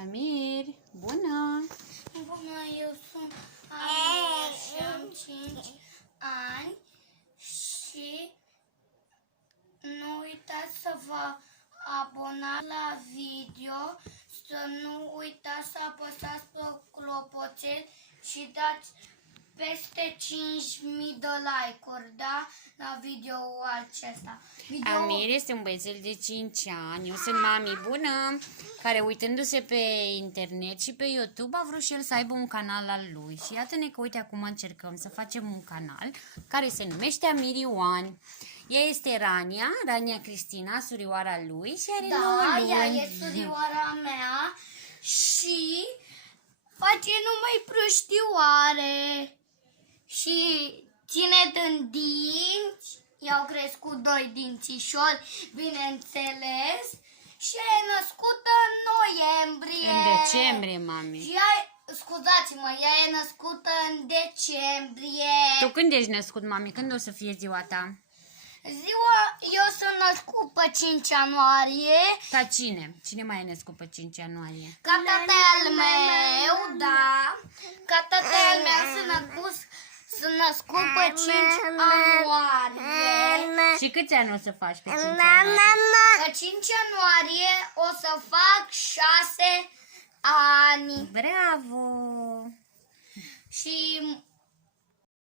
Amir, bună! Bună, eu sunt Amir și am 5 ani și nu uitați să vă abonați la video, să nu uitați să apăsați pe clopoțel și dați peste 5.000 de like-uri, da? La video-ul acesta. Amir este un băiețel de 5 ani, eu sunt mami bună, care uitându-se pe internet și pe YouTube a vrut și el să aibă un canal al lui. Și iată-ne că, uite, acum încercăm să facem un canal care se numește Amir Ioan. Ea este Rania Cristina, surioara lui și are 9 luni. Da, ea e surioara mea și face numai prăștioare și ține în dinți. I-au crescut 2 dințișori, bineînțeles, și e născută în noiembrie. În decembrie, mami. Și ea, scuzați-mă, ea e născută în decembrie. Tu când ești născut, mami? Când o să fie ziua ta? Eu sunt născut pe 5 ianuarie. Ca cine? Cine mai e născut pe 5 ianuarie? Ca tatăl meu, da. Ca tatăl meu sunt născut pe 5 ianuarie. Și câți ani o să faci pe 5 ianuarie? Pe 5 ianuarie o să fac 6 ani. Bravo! Și